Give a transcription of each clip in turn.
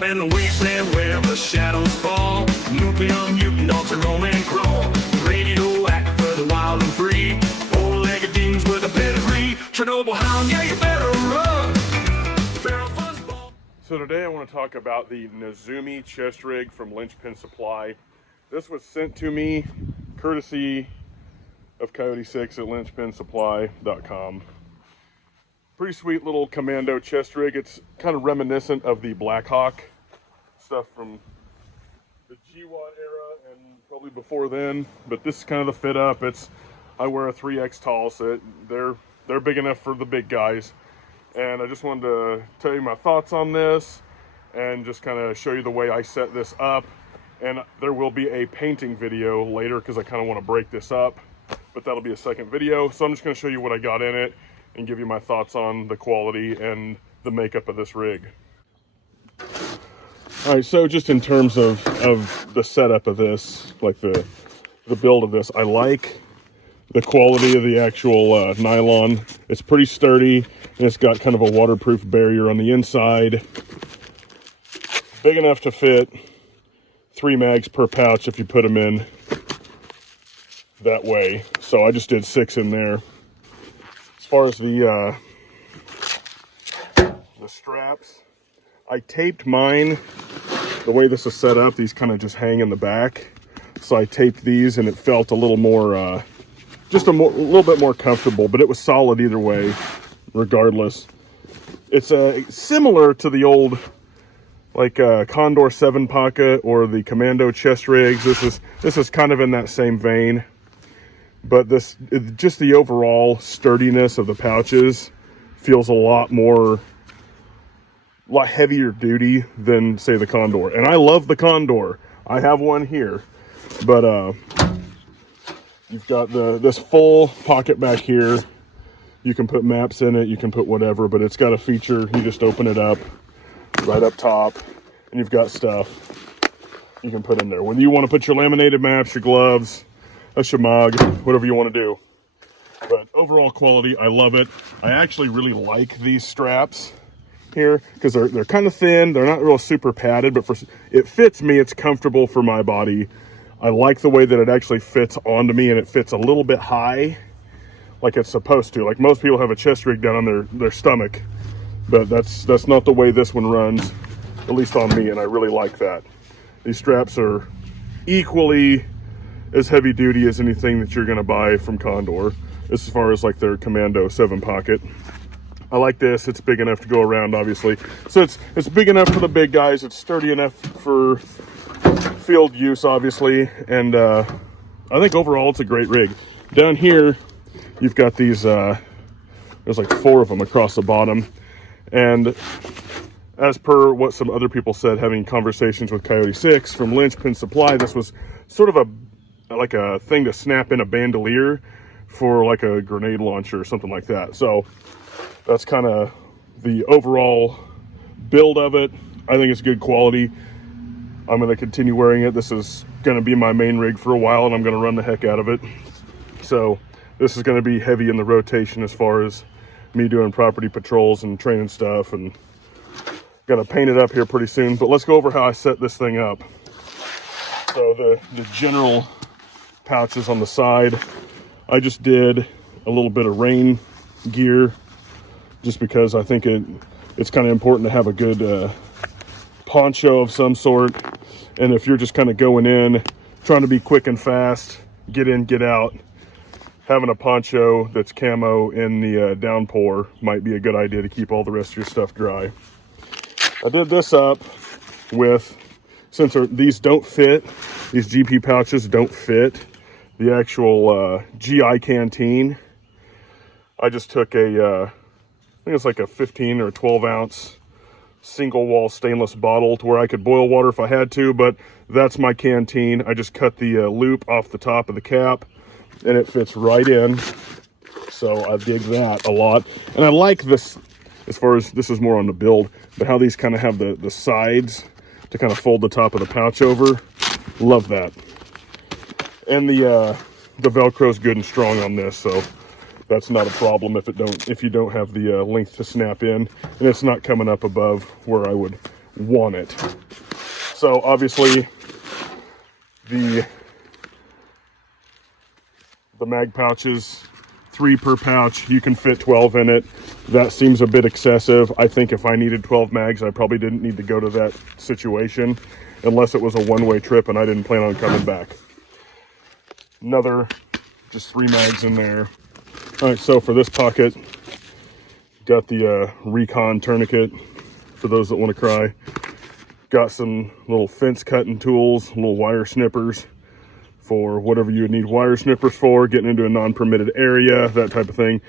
Out in the wasteland where the shadows fall, nuclear mutant dogs are roam and crawl, ready to act for the wild and free. Four-legged demons with a pedigree. Chernobyl hound, yeah, you better run. Feral fuzzball. So today I want to talk about the Nezumi chest rig from Linchpin.supply. This was sent to me courtesy of Coyote 6 at Linchpin.supply.com. Pretty sweet little commando chest rig. It's kind of reminiscent of the Blackhawk stuff from the GWAT era and probably before then, but this is kind of the fit up. I wear a 3X tall, so they're big enough for the big guys. And I just wanted to tell you my thoughts on this and just kind of show you the way I set this up. And there will be a painting video later because I kind of want to break this up, but that'll be a second video. So I'm just going to show you what I got in it and give you my thoughts on the quality and the makeup of this rig. All right, so just in terms of the setup of this, like the build of this, I like the quality of the actual nylon. It's pretty sturdy, and it's got kind of a waterproof barrier on the inside. Big enough to fit 3 mags per pouch if you put them in that way. So I just did 6 in there. As far as the straps, I taped mine the way this is set up. These kind of just hang in the back. So I taped these and it felt a little more, just a little bit more comfortable, but it was solid either way, regardless. It's similar to the old, like Condor 7 pocket or the Commando chest rigs. This is kind of in that same vein. But just the overall sturdiness of the pouches feels a lot heavier duty than, say, the Condor. And I love the Condor. I have one here. But you've got this full pocket back here. You can put maps in it. You can put whatever. But it's got a feature. You just open it up right up top. And you've got stuff you can put in there. When you want to put your laminated maps, your gloves, a shamag, whatever you want to do. But overall quality, I love it. I actually really like these straps here because they're kind of thin. They're not real super padded, but it fits me. It's comfortable for my body. I like the way that it actually fits onto me, and it fits a little bit high like it's supposed to. Like most people have a chest rig down on their stomach, but that's not the way this one runs, at least on me, and I really like that. These straps are equally as heavy duty as anything that you're going to buy from Condor, as far as like their Commando 7 pocket. I like this. It's big enough to go around, obviously. So it's big enough for the big guys. It's sturdy enough for field use, obviously. And I think overall it's a great rig. Down here, you've got these, there's like 4 of them across the bottom. And as per what some other people said, having conversations with Coyote 6 from Linchpin.supply, this was sort of like a thing to snap in a bandolier for like a grenade launcher or something like that. So that's kind of the overall build of it. I think it's good quality. I'm going to continue wearing it. This is going to be my main rig for a while, and I'm going to run the heck out of it. So this is going to be heavy in the rotation as far as me doing property patrols and training stuff, and going to paint it up here pretty soon. But let's go over how I set this thing up. So the general pouches on the side, I just did a little bit of rain gear just because I think it's kind of important to have a good poncho of some sort. And if you're just kind of going in trying to be quick and fast, get in, get out, having a poncho that's camo in the downpour might be a good idea to keep all the rest of your stuff dry. I did this up with, since these don't fit, these GP pouches don't fit the actual GI canteen, I just took I think it's like a 15 or 12 ounce single wall stainless bottle to where I could boil water if I had to, but that's my canteen. I just cut the loop off the top of the cap and it fits right in. So I dig that a lot. And I like this, as far as this is more on the build, but how these kind of have the sides to kind of fold the top of the pouch over. Love that. And the Velcro's good and strong on this, so that's not a problem if you don't have the length to snap in, and it's not coming up above where I would want it. So obviously the mag pouches, 3 per pouch, you can fit 12 in it. That seems a bit excessive. I think if I needed 12 mags, I probably didn't need to go to that situation unless it was a one-way trip and I didn't plan on coming back. Another, just 3 mags in there. All right, so for this pocket, got the Recon tourniquet for those that want to cry. Got some little fence cutting tools, little wire snippers for whatever you would need wire snippers for, getting into a non-permitted area, that type of thing.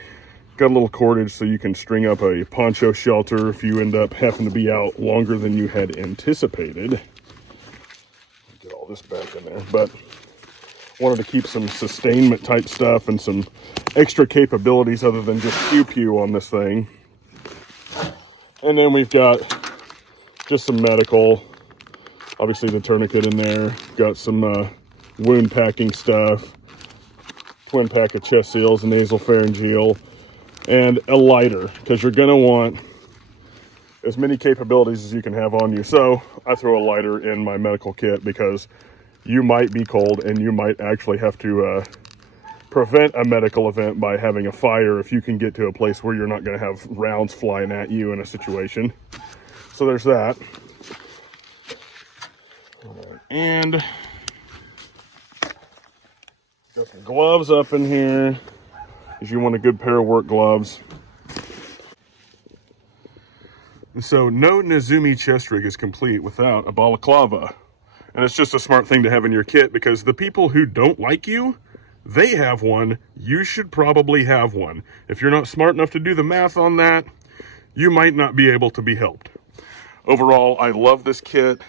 Got a little cordage so you can string up a poncho shelter if you end up having to be out longer than you had anticipated. Get all this back in there, but wanted to keep some sustainment type stuff and some extra capabilities other than just pew-pew on this thing. And then we've got just some medical, obviously the tourniquet in there. Got some wound packing stuff, twin pack of chest seals, nasal pharyngeal, and a lighter, because you're gonna want as many capabilities as you can have on you. So I throw a lighter in my medical kit because you might be cold and you might actually have to prevent a medical event by having a fire if you can get to a place where you're not going to have rounds flying at you in a situation. So there's that. And got some gloves up in here if you want a good pair of work gloves. So no Nezumi chest rig is complete without a balaclava. And it's just a smart thing to have in your kit because the people who don't like you, they have one. You should probably have one. If you're not smart enough to do the math on that, you might not be able to be helped. Overall, I love this kit.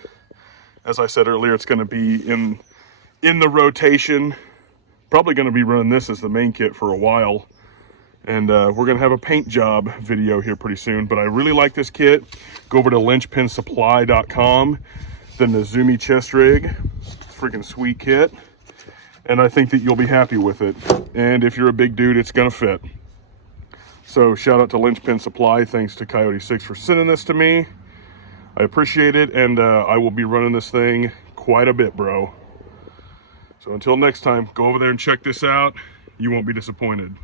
As I said earlier, it's going to be in the rotation. Probably going to be running this as the main kit for a while. And we're going to have a paint job video here pretty soon. But I really like this kit. Go over to Linchpin.supply.com. The Nezumi chest rig. Freaking sweet kit. And I think that you'll be happy with it. And if you're a big dude, it's going to fit. So shout out to Linchpin Supply. Thanks to Coyote 6 for sending this to me. I appreciate it. And I will be running this thing quite a bit, bro. So until next time, go over there and check this out. You won't be disappointed.